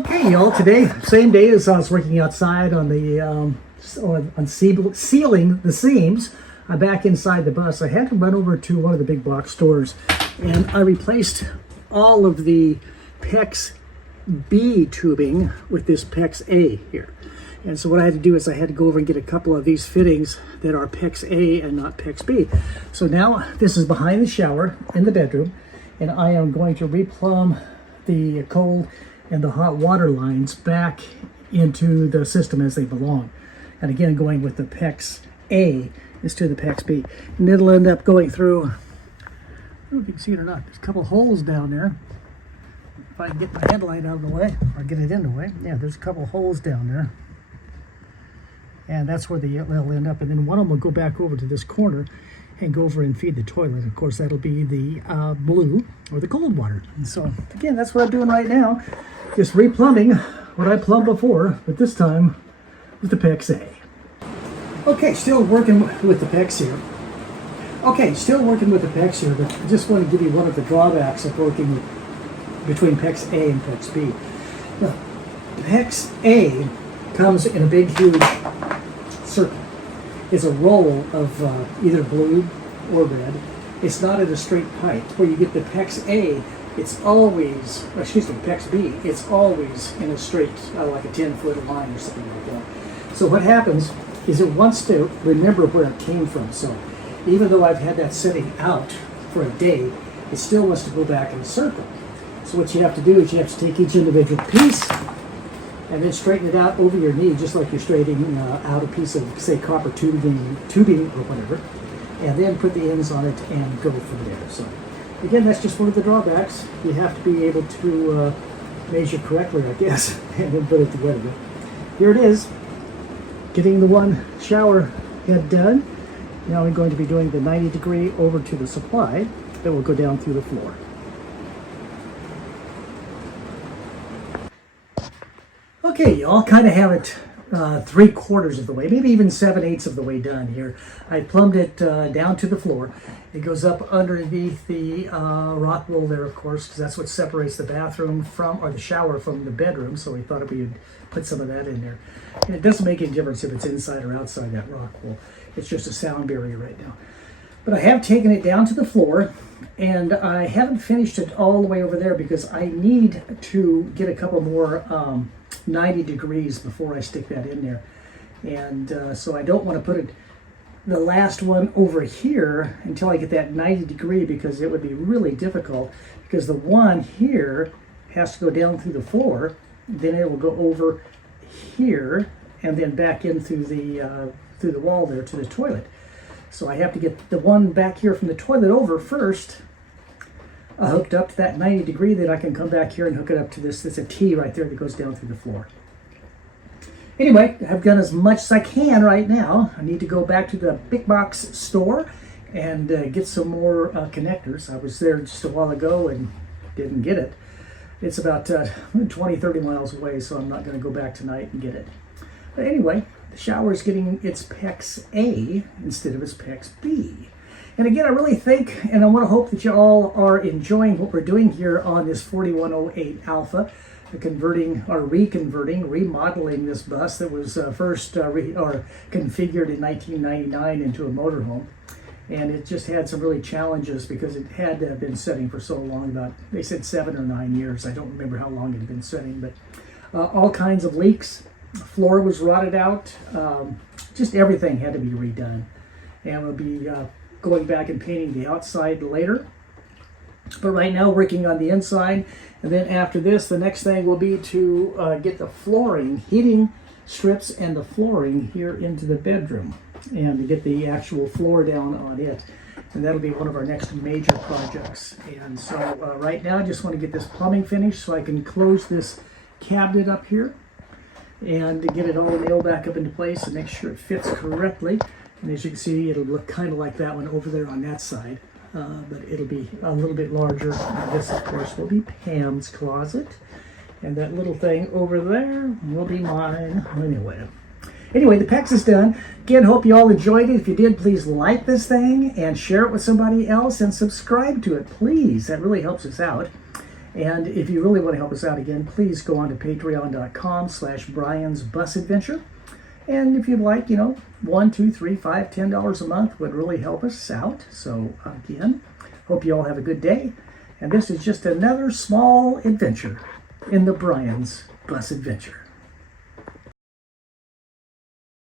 Okay, y'all. Today, same day as I was working outside on the sealing the seams. I'm back inside the bus. I had to run over to one of the big box stores, and I replaced all of the PEX B tubing with this PEX A here. And so what I had to do is I had to go over and get a couple of these fittings that are PEX A and not PEX B. So now this is behind the shower in the bedroom, and I am going to replumb the cold and the hot water lines back into the system as they belong. And again, going with the PEX A instead of the PEX B. And it'll end up going through, I don't know if you can see it or not, there's a couple holes down there. If I can get my headlight out of the way, or get it in the way. Yeah, there's a couple holes down there. And that's where they'll end up. And then one of them will go back over to this corner and go over and feed the toilet. Of course, that'll be the blue or the cold water. And so, again, that's what I'm doing right now. Just replumbing what I plumbed before, but this time with the PEX A. Okay, still working with the PEX here. But I just want to give you one of the drawbacks of working between PEX A and PEX B. Now, PEX A comes in a big, huge circle. It's a roll of either blue or red. It's not in a straight pipe. Where you get the PEX A, it's always, PEX B, it's always in a straight, like a 10-foot line or something like that. So what happens is it wants to remember where it came from. So even though I've had that sitting out for a day, it still wants to go back in a circle. So what you have to do is you have to take each individual piece and then straighten it out over your knee, just like you're straightening out a piece of, say, copper tubing or whatever, and then put the ends on it and go from there. So again, that's just one of the drawbacks. You have to be able to measure correctly, I guess, and then put it together. But here it is, getting the one shower head done. Now I'm going to be doing the 90-degree over to the supply that will go down through the floor. Okay, y'all, kind of have it 3/4 of the way, maybe even 7/8 of the way done here. I plumbed it down to the floor. It goes up underneath the rock wool there, of course, because that's what separates the bathroom from, or the shower from the bedroom. So we thought we would put some of that in there. And it doesn't make any difference if it's inside or outside that rock wool. It's just a sound barrier right now. But I have taken it down to the floor, and I haven't finished it all the way over there because I need to get a couple more 90 degrees before I stick that in there. And so I don't want to put the last one over here until I get that 90 degree, because it would be really difficult, because the one here has to go down through the floor, then it will go over here and then back in through the wall there to the toilet. So I have to get the one back here from the toilet over first, hooked up to that 90 degree, then I can come back here and hook it up to this. There's a T right there that goes down through the floor. Anyway, I've done as much as I can right now. I need to go back to the big box store and get some more connectors. I was there just a while ago and didn't get it. It's about 20-30 miles away, so I'm not going to go back tonight and get it. But anyway, the shower is getting its PEX A instead of its PEX B. And again, I really think, and I want to hope that you all are enjoying what we're doing here on this 4108 Alpha, remodeling this bus that was first configured in 1999 into a motorhome. And it just had some really challenges because it had to have been sitting for so long, they said 7 or 9 years. I don't remember how long it had been sitting, but all kinds of leaks. The floor was rotted out. Just everything had to be redone. And we'll be going back and painting the outside later. But right now, working on the inside. And then after this, the next thing will be to get the flooring, heating strips and the flooring here into the bedroom, and to get the actual floor down on it. And that'll be one of our next major projects. And so right now, I just want to get this plumbing finished so I can close this cabinet up here and to get it all nailed back up into place and make sure it fits correctly. And as you can see, it'll look kind of like that one over there on that side, but it'll be a little bit larger. And this, of course, will be Pam's closet, and that little thing over there will be mine. Anyway, the PEX is done. Again, hope you all enjoyed it. If you did, please like this thing and share it with somebody else and subscribe to it, please. That really helps us out. And if you really want to help us out again, please go on to patreon.com/Brian's Bus Adventure. And if you'd like, $1, $2, $3, $5, $10 a month would really help us out. So again, hope you all have a good day. And this is just another small adventure in the Brian's Bus Adventure.